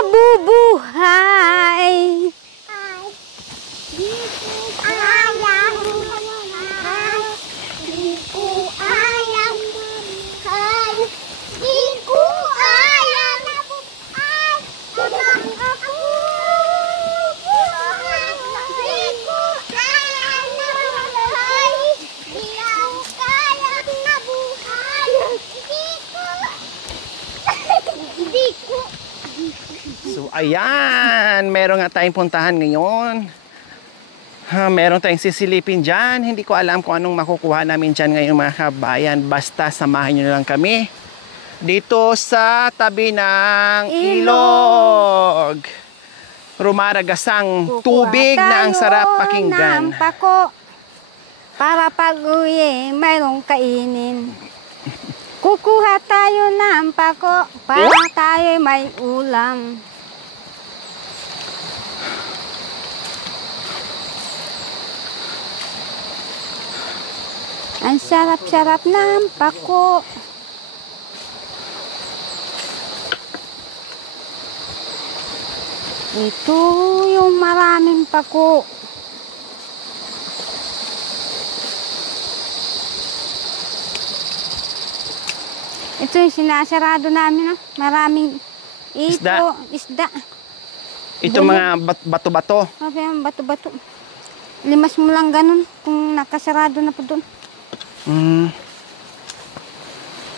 nabubuhay. Di ko ayaw mabuhay. Di ko ayaw mabuhay. Di ko ayaw mabuhay. Di ko ayaw mabuhay. Di ako kaya mabuhay. Di ko. So ayan, meron nga tayong puntahan ngayon. Meron tayong sisilipin dyan. Hindi ko alam kung anong makukuha namin dyan ngayon mga kabayan. Basta samahan nyo na lang kami dito sa tabi ng ilog. Rumaragasang tubig na ang sarap pakinggan. Ng pako, para pag-uwi mayroong kainin. Kukuha tayo ng pako para tayo may ulam. Ang sarap-sarap ng pako. Ito yung maraming pako. Ito yung sinasarado namin. Maraming isda. Ito mga bato-bato. Sabi yung bato-bato. Limas mo lang ganun kung nakasarado na po doon.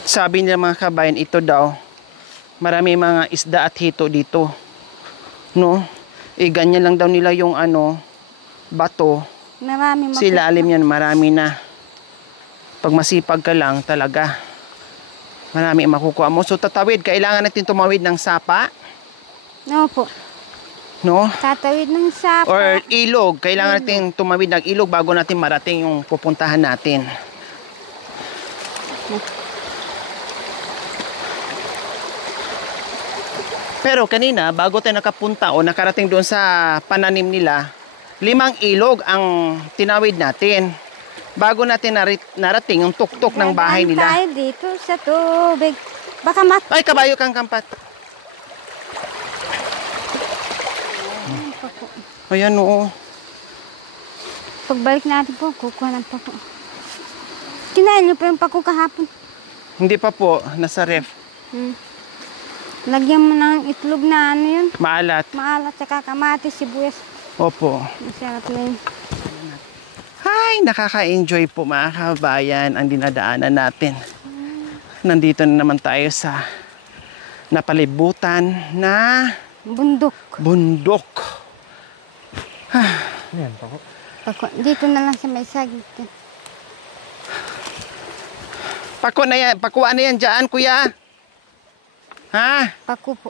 Sabi nila mga kabayan, ito daw marami mga isda at hito dito, no? Ganyan lang daw nila yung bato. Marami Silalim yan, marami na. Pag masipag ka lang talaga, marami makukuha mo. So tatawid, kailangan natin tumawid ng sapa. No po. No? Tatawid ng sapa. Or ilog. Kailangan natin tumawid ng ilog bago natin marating yung pupuntahan natin. Pero kanina, bago tayo nakapunta o nakarating doon sa pananim nila, 5 ilog ang tinawid natin. Bago natin narating yung tuktok ng bahay nila. Tayo dito sa tubig. Baka Ay, kabayo kang kampat. Ayan, oo. Pagbalik natin po, kukuha ng pako. Kinain niyo pa yung pako kahapon. Hindi pa po, nasa ref. Lagyan mo ng itlog na yun. Maalat. Maalat, saka kamatis, sibuyas. Opo. Masarap na yun. Ay, nakaka-enjoy po mga kabayan ang dinadaanan natin. Nandito na naman tayo sa napalibutan na bundok. Yan, pako. Pako. Dito na lang sa may sagit. Pako na yan. Pakuan na yan dyan, kuya. Ha? Pako po.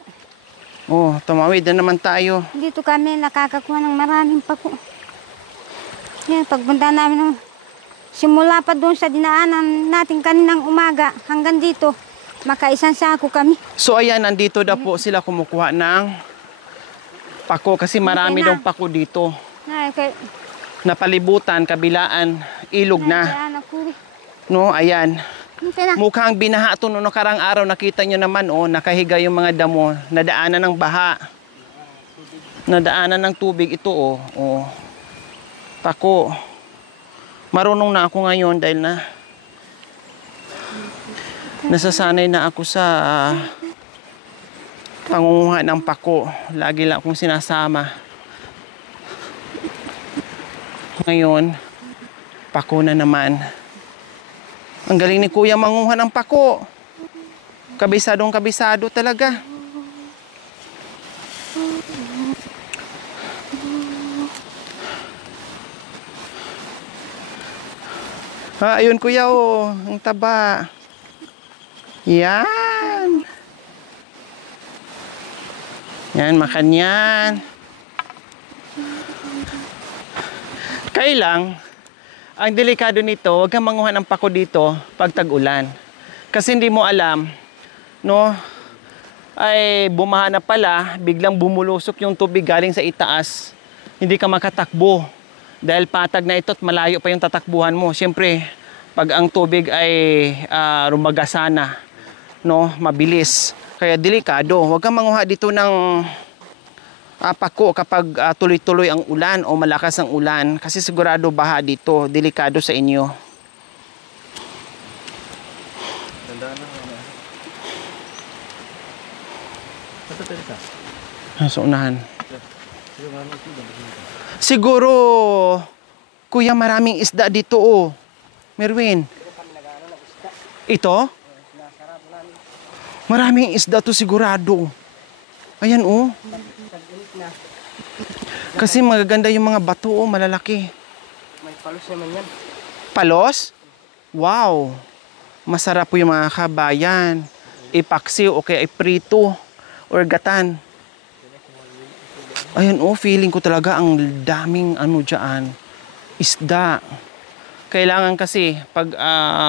Oh, tumawid na naman tayo. Dito kami nakakakuha ng maraming pako. Yan, pagpunta namin simula pa doon sa dinaanan natin kaninang umaga hanggang dito, makaisang sako kami. So ayan, nandito na po sila kumukuha ng pako kasi marami daw pako dito. Ay, okay. Napalibutan, kabilaan, ilog na. No, ayan. Mukhang binaha ito noong nakarang araw. Nakita nyo naman, nakahiga yung mga damo. Nadaanan ng baha. Nadaanan ng tubig ito, pako. Marunong na ako ngayon dahil nasasanay na ako sa pangunguha ng pako. Lagi lang akong sinasama. Ngayon, pako na naman. Ang galing ni kuya manguha ng pako. Kabisadong kabisado talaga. Ayun kuya, ang taba. Yan. Yan, makan yan. Kailang, ang delikado nito, huwag kang manguha ng pako dito pag tag-ulan. Kasi hindi mo alam, no, ay bumaha na pala, biglang bumulusok yung tubig galing sa itaas, hindi ka makatakbo. Dahil patag na ito at malayo pa yung tatakbuhan mo. Siyempre, pag ang tubig ay rumagasana, no, mabilis. Kaya delikado. Huwag kang manguha dito ng pako kapag tuloy-tuloy ang ulan o malakas ang ulan. Kasi sigurado baha dito. Delikado sa inyo. Sa unahan. Siguro, kuya, maraming isda dito, oh. Merwin. Ito? Maraming isda to sigurado. Ayan, oh. Kasi magaganda yung mga bato, oh, malalaki. May palos naman yan. Palos? Wow. Masarap po yung mga kabayan. Ipaksiw o kaya iprito or gatan. Ayan, oh, feeling ko talaga ang daming dyan, isda. Kailangan kasi pag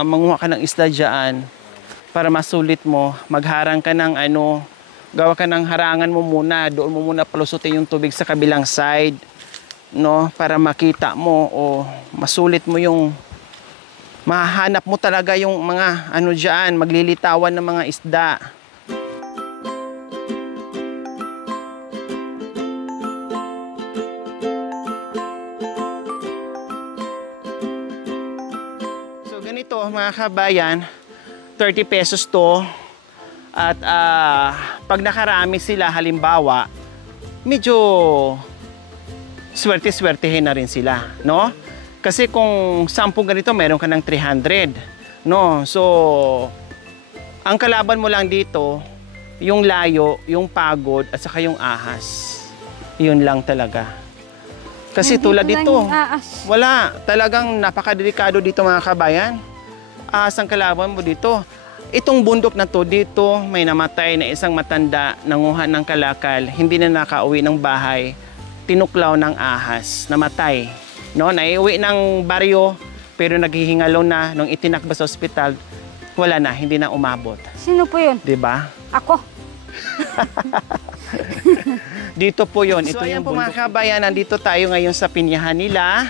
manguha ka ng isda dyan, para masulit mo, magharang ka ng gawa ka ng harangan mo muna, doon mo muna palusutin yung tubig sa kabilang side, no, para makita mo o masulit mo yung mahanap mo talaga yung mga dyan, maglilitawan ng mga isda. Ganito mga kabayan, 30 pesos to. At pag nakarami sila, halimbawa, medyo swerte-swertehin na rin sila, no? Kasi kung 10 ganito, meron ka ng 300, no? So, ang kalaban mo lang dito, yung layo, yung pagod, at saka yung ahas. Yun lang talaga. Kasi Nandito tulad lang dito, yung aas. wala. Talagang napakadelikado dito mga kabayan. Ahas ang kalaban mo dito. Itong bundok na to, dito may namatay na isang matanda, nanguha ng kalakal, hindi na nakauwi ng bahay, tinuklaw ng ahas, namatay. No, naiuwi ng baryo, pero naghihingalo na, nung itinakba sa ospital, wala na, hindi na umabot. Sino po yun? 'Di ba? Ako. Dito po yon. Ito yung po mga kabayan, nandito tayo ngayon sa pinyahan nila.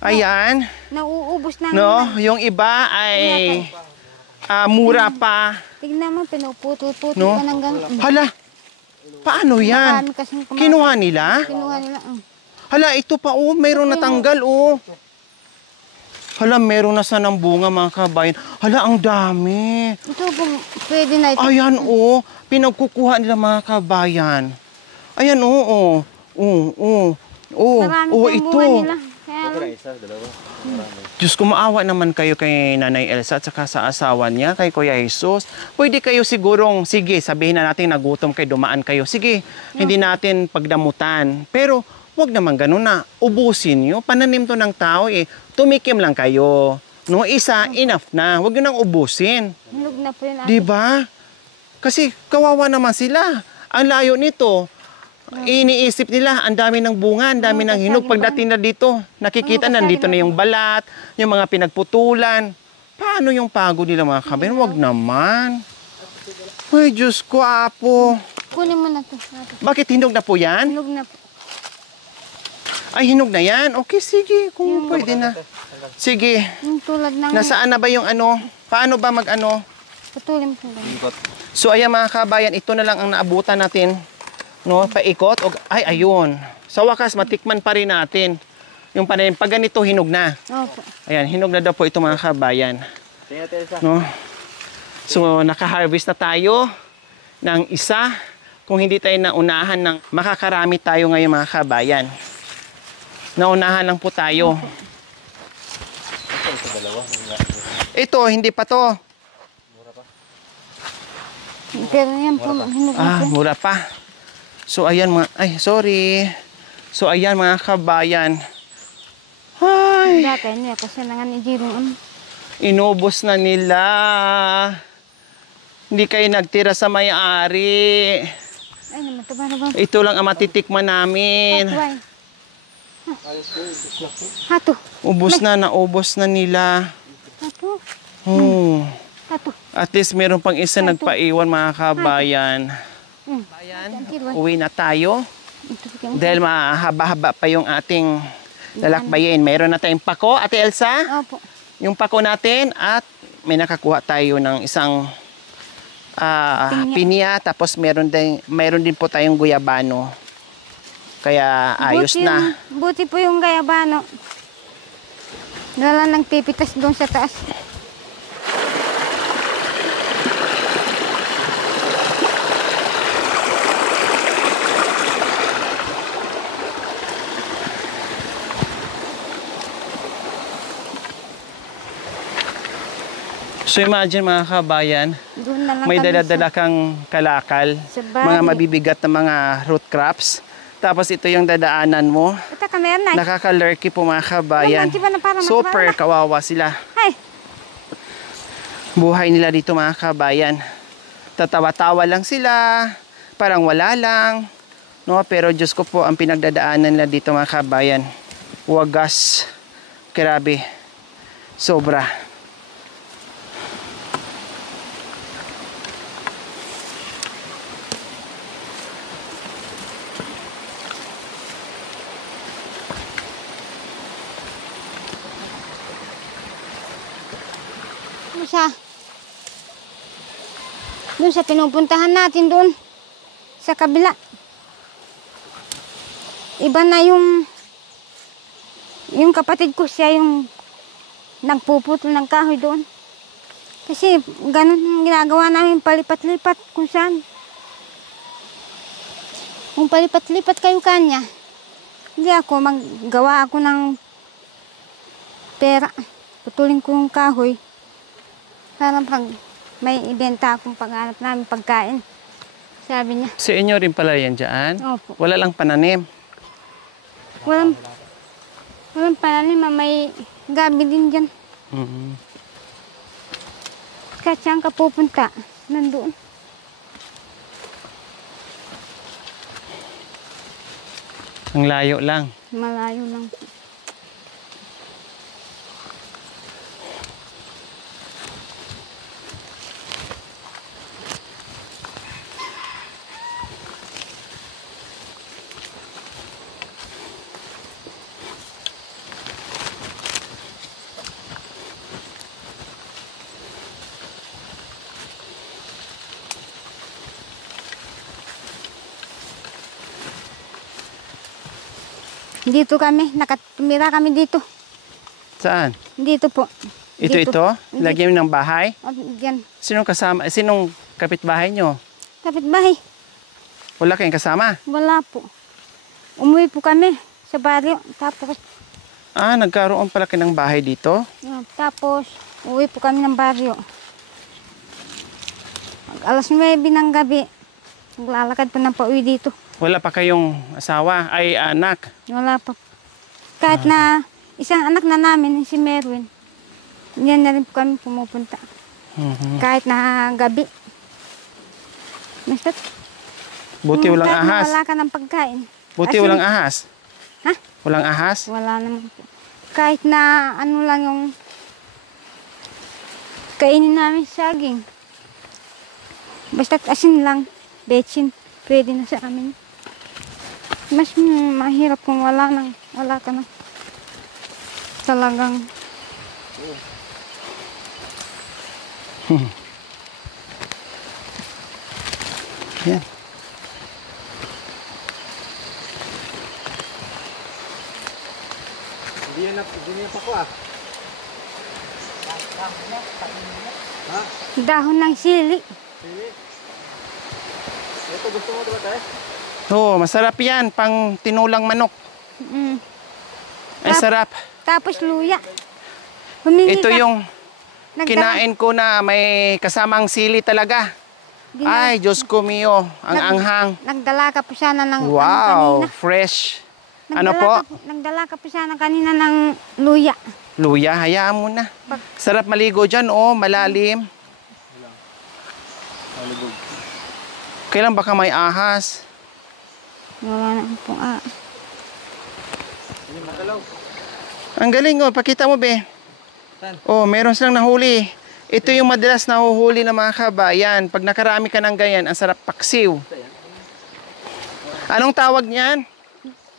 Ayan. Nauubos na. No, yung iba ay mura pa. Tignan mo, pinuputol-putol No? ka ng ganun. Hala, paano yan? Marami kasing Kinuha nila? Kinuha nila. Hala, ito pa oh, mayroong natanggal oh. Hala, meron na sanang bunga mga kabayan. Hala, ang dami. Ito po, pwede na ito. Ayan oh, pinagkukuha nila mga kabayan. Ayan oh, Marami oh, pang ito. bunga nila. Kaya lang. Diyos ko, maawa naman kayo kay Nanay Elsa at saka sa asawa niya, kay Kuya Jesus. Pwede kayo sigurong, sige, sabihin na natin nagutom kayo, dumaan kayo. Sige, hindi natin pagdamutan. Pero, wag naman ganun na, ubusin nyo. Pananim to ng tao eh. Tumikim lang kayo. No, isa, enough na. Wag nyo nang ubusin. Hinog na po yun. Di ba? Kasi kawawa naman sila. Ang layo nito. Iniisip nila, ang dami ng bunga, ang dami ng hinog. Pagdating na dito, nakikita nandito na yung balat, yung mga pinagputulan. Paano yung pagod nila mga kabayan? Wag naman. Ay, Diyos ko, apo. Kunin mo na ito. Bakit hinog na po yan? Hinog na po. Ay, hinog na yan? Okay, sige. Kung pwede na. Sige. Yung tulad ng... Nasaan na ba yung Paano ba Putulin mo lang. So, ayan mga kabayan, ito na lang ang naabutan natin. No, paikot. Ay, ayun. Sa wakas, matikman pa rin natin. Yung pananim, pag ganito, hinog na. Opo. Ayan, hinog na daw po ito mga kabayan. No? So, naka-harvest na tayo ng isa. Kung hindi tayo naunahan ng makakarami tayo ngayon mga kabayan. Naunahan lang po tayo. Ito, hindi pa to. Pero yan po, hinog na po. Mura pa. So, ayan mga, So, ayan mga kabayan. Ay, Dati niya, kasi nangan ni Jirong. inubos na nila. Hindi kayo nagtira sa may-ari. Ay, naman, ito ba? Ito lang ang matitikman namin. Hatuay. Hato. Naubos na nila. Hato. Oh. Hato. At least meron pang isa nagpaiwan mga kabayan. Bayan, uwi na tayo. Dahil mahaba-haba pa yung ating lalakbayin. Mayroon na tayong pako, Ate Elsa. Opo. Yung pako natin at may nakakuha tayo ng isang pinya, tapos mayroon din po tayong guyabano. Kaya ayos na. Buti po yung gayabano. Wala nang pipitas doon sa taas. So imagine mga kabayan, Doon na lang may kami dala-dala kang kalakal, sa bahay. mga mabibigat na mga root crops. Tapos ito yung dadaanan mo. Ito ka meron na. Nakaka-lurky po mga kabayan. Naman, di ba na parang Super matwala? kawawa sila. Ay, Buhay nila dito mga kabayan. Tatawa-tawa lang sila, parang wala lang. No, pero Diyos ko po ang pinagdadaanan nila dito mga kabayan. Wagas. Grabe. Sobra. doon sa pinupuntahan natin doon sa kabila. Iba na yung kapatid ko, siya yung nagpuputol ng kahoy doon. Kasi ganun yung ginagawa namin, palipat-lipat kung saan. Kung palipat-lipat kayo kanya, hindi ako maggawa ako ng pera. Putulin ko yung kahoy para pag may ibenta akong paghanap namin pagkain. Sabi niya. Sa inyo rin pala yan dyan? Opo. Wala lang pananim? Walang pananim, may gabi din dyan. Mhm. Kahit saan ka pupunta, nandoon. Ang layo lang. Malayo lang. Dito kami, nakatumira kami dito. Saan? Dito po. Ito? Hindi. Lagyan ng bahay? O, diyan. Sinong kasama? Sinong kapitbahay nyo? Kapitbahay. Wala kayong kasama? Wala po. Umuwi po kami sa baryo. Tapos, Nagkaroon pala kayo ng bahay dito? tapos uwi po kami ng baryo. Alas 9 ng gabi, naglalakad po ng pauwi dito. Wala pa kayong asawa? Ay, anak? Wala pa. Kahit na isang anak na namin, si Merwin, yan na rin po kami pumupunta. Mhm. Kahit na gabi. Basta, Buti walang kahit na ahas. wala ka ng pagkain. Buti Asin. walang ahas. Ha? Walang ahas? Wala naman po. Kahit na ano lang yung kainin namin saging. Basta't asin lang, betsin, pwede na sa amin. Mas mahirap kung wala ka na. Talagang Yan. Hindi niya pa ko ah. dahon ng sili. Ito gusto mo diba tayo? Oo, masarap yan. Pang tinulang manok. Mm. Ay, sarap. Tapos luya. Humingi Ito ka. yung Nagdala- kinain ko na may kasamang sili talaga. Dina- Ay, Diyos ko mio. Ang anghang. Nagdala ka po sana ng ano Wow, kanina. fresh. Ano po? Nagdala ka po sana kanina ng luya. Luya, hayaan mo na. Sarap maligo dyan, oh, malalim. Kailan baka may ahas? Wala na po. Ang galing, oh, pakita mo, be. Oh, meron silang nahuli. Ito yung madalas nahuhuli ng mga kabayan. Pag nakarami ka ng ganyan, ang sarap paksiw. Anong tawag niyan?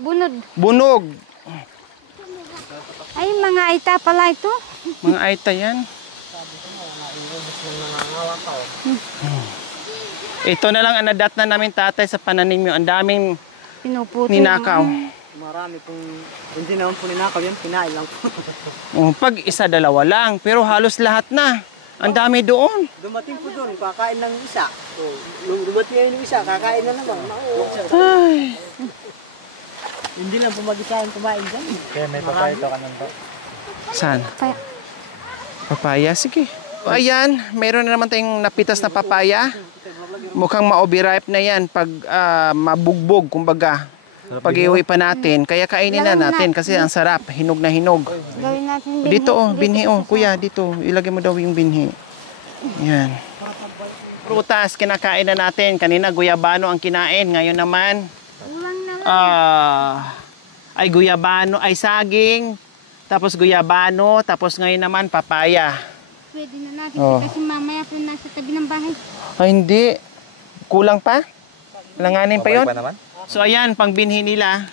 Bunod. Bunog. Ay, mga aita pala ito. Mga aita yan. Ito na lang ang nadat na namin tatay sa pananim nyo. Ang daming Pinuputol ninakaw. naman. Marami pong, hindi naman po ninakaw yan, pinain lang po. Pag isa, dalawa lang. Pero halos lahat na. Ang dami doon. Dumating po doon, kakain ng isa. So, dumating yung isa, kakain na naman. Ay. Hindi lang po mag-isa yung kumain dyan. Kaya may papaya ito ka nang ba? Saan? Papaya. Papaya? Sige. Ayan, mayroon na naman tayong napitas na papaya. Mukhang ma-overripe na yan pag mabugbog, kumbaga. Pag iuwi pa natin, kaya kainin na natin kasi ang sarap, hinog na hinog. Gawin natin binhi. Dito binhi kuya, dito. Ilagay mo daw yung binhi. Yan. Prutas, kinakain na natin. Kanina guyabano ang kinain, ngayon naman Ulang na lang. ay guyabano, ay saging, tapos guyabano, tapos ngayon naman papaya. Pwede na natin Oh. kasi mamaya po nasa tabi ng bahay. Ay hindi, kulang pa? Langanin pa yon. Pa naman? So ayan, pang binhi nila.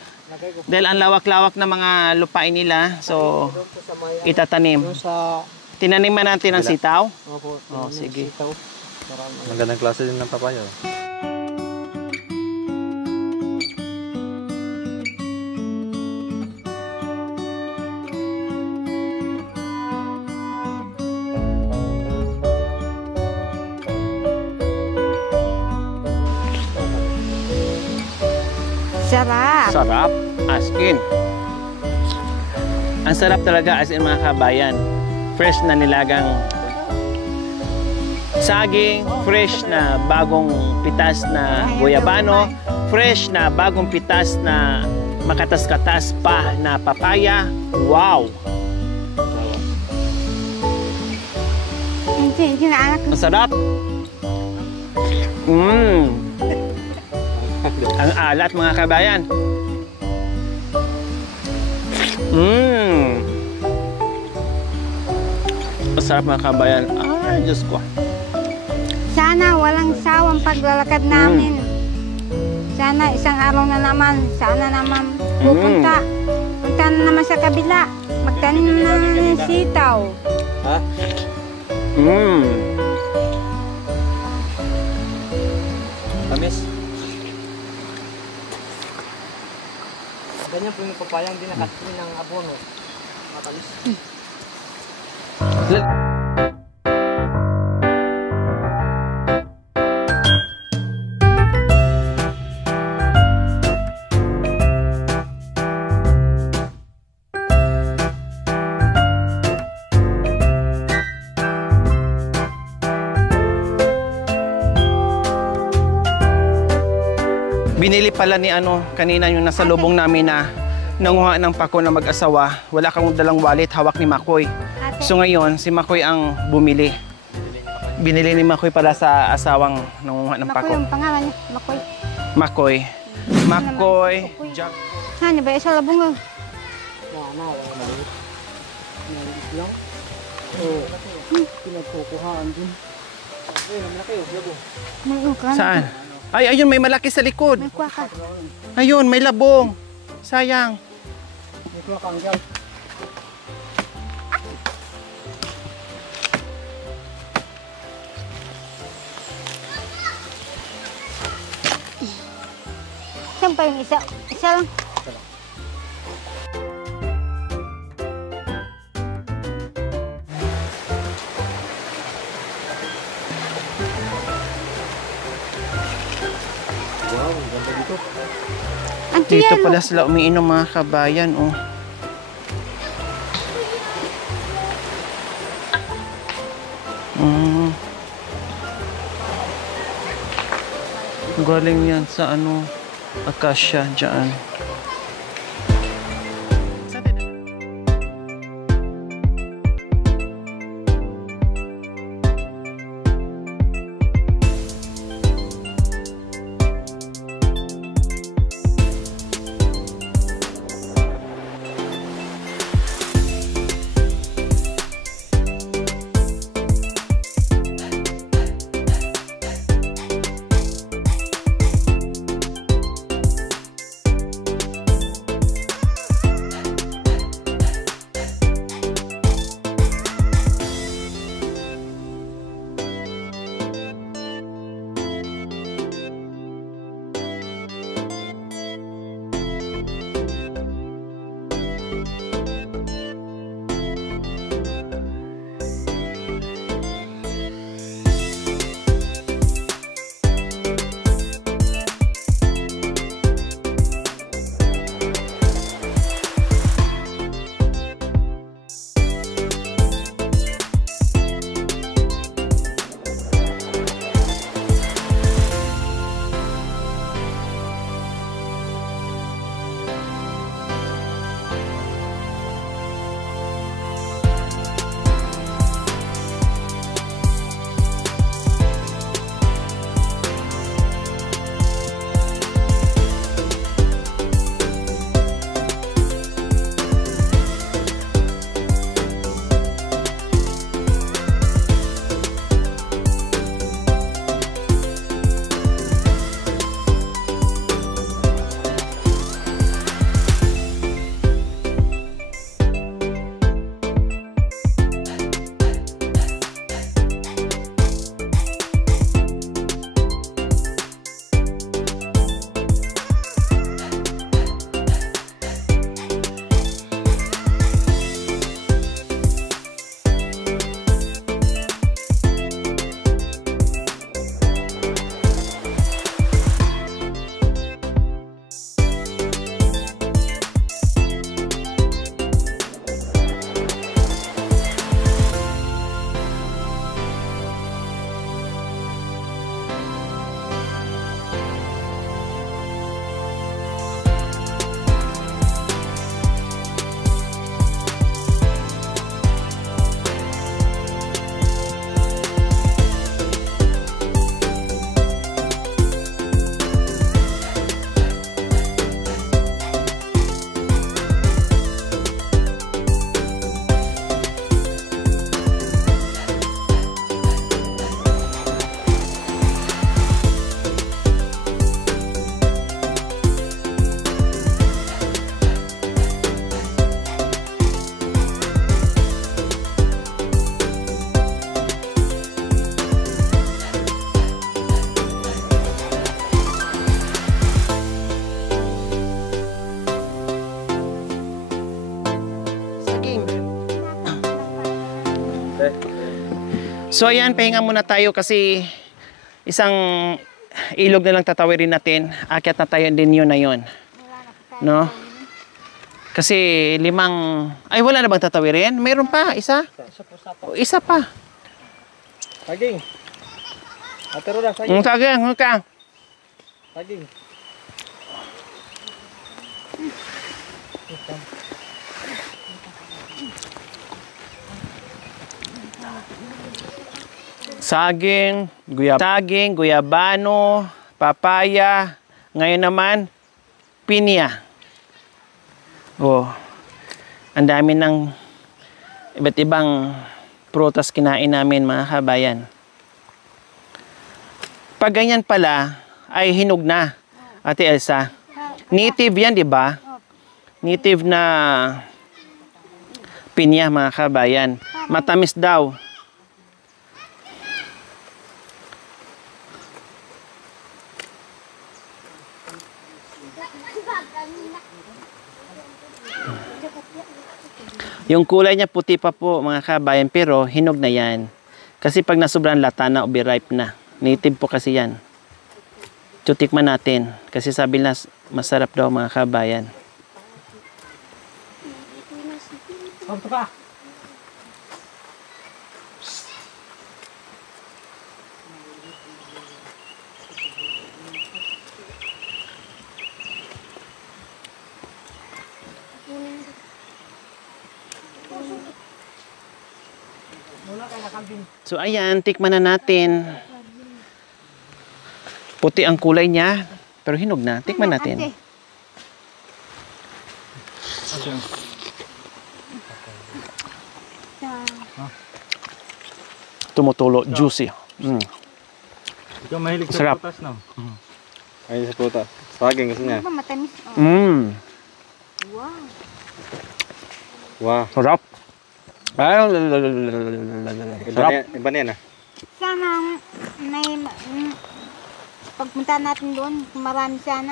Dahil ang lawak-lawak na mga lupain nila, so itatanim. Sa, Tinaniman natin ng sitaw. opo, Oh, sige. magandang klase din ng papaya. Sarap. Sarap, as in. Ang sarap talaga as in mga kabayan. Fresh na nilagang saging, fresh na bagong pitas na guyabano, fresh na bagong pitas na makatas-katas pa na papaya. Wow! Hindi na anak. Ang sarap! Ang alat mga kabayan. Masarap mga kabayan. Ay, Diyos ko. Sana walang sawang paglalakad namin. Sana isang araw na naman, sana naman pupunta. Punta na naman sa kabila. Magtanim na ng sitaw. Ha? Tamis? Ganyan po yung papaya, hindi nakatin ng abono. Matamis. Binili pala ni kanina yung nasa lubong namin na nanguha ng pako na mag-asawa. Wala kang dalang wallet, hawak ni Makoy. Ate, So ngayon, si Makoy ang bumili. Binili ni Makoy para sa asawang nanguha ng Makoy pako. yung pangalan niya. Makoy. Makoy. Makoy. Jack. Hani ba isa labong nga? Maliit. Maliit lang. Oo. Pinagkukuhaan din. Ayun, malaki yung labo. May ukan. Saan? Ay, ayun, may malaki sa likod. May kuha ka. Ayun, may labong. Sayang. May kuha kang dyan. Saan pa yung isa? Isa lang. Wow, ganda dito. Ang Dito tiyan pala sila umiinom mga kabayan, oh. Galing yan sa Acacia dyan. So ayan, pahinga muna tayo kasi isang ilog na lang tatawirin natin. Akyat na tayo din yun na yun. No? Kasi ay wala na bang tatawirin? Mayroon pa, isa? Isa pa. Saging. Atero na, saging. Saging, ka. Saging. Saging, guyabano, papaya, ngayon naman, pinya. Oh, ang dami ng iba't ibang prutas kinain namin mga kabayan. Pag ganyan pala, ay hinog na, Ate Elsa. Native yan, di ba? Native na pinya mga kabayan. Matamis daw. Yung kulay niya puti pa po mga kabayan, pero hinog na yan. Kasi pag nasobrang lata na, ripe na. Native po kasi yan. Tutikman natin. Kasi sabi na masarap daw mga kabayan. Pagto ka. So ayan, tikman na natin. Puti ang kulay niya, pero hinog na. Tikman natin. Tumutulo, juicy. Ikaw mahilig sa Sarap. prutas, no? Mahilig sa prutas. Saging gusto niya. Ano ba matamis? Oh. Wow. Wow. Sarap. Sarap. Iba na yan, ah. Sana may pagpunta natin doon, marami sana.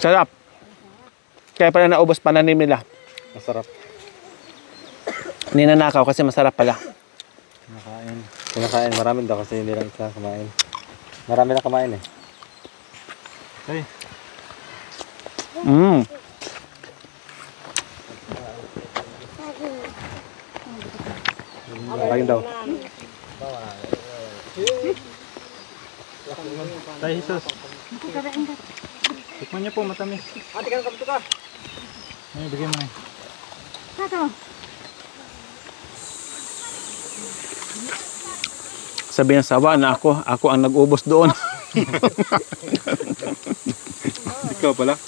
Sarap. Kaya pala naubos pananim nila. Masarap. Ninanakaw kasi masarap pala. Kinakain. Marami daw kasi hindi lang isa kumain. Marami na kumain eh. Hey. Kain daw. Tay Jesus. Tikman niyo po, matamis. Ate ka ka. Ay, bigyan mo na. Kato. Sabi ng sawa na ako ang nag-ubos doon. Ikaw pala.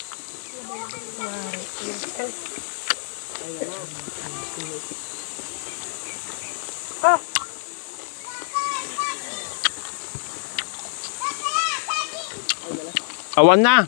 Awan na.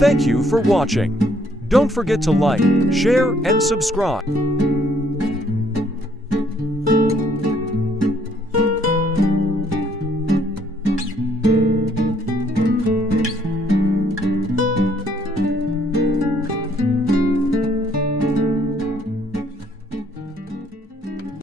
Thank you for watching. Don't forget to like, share, and subscribe.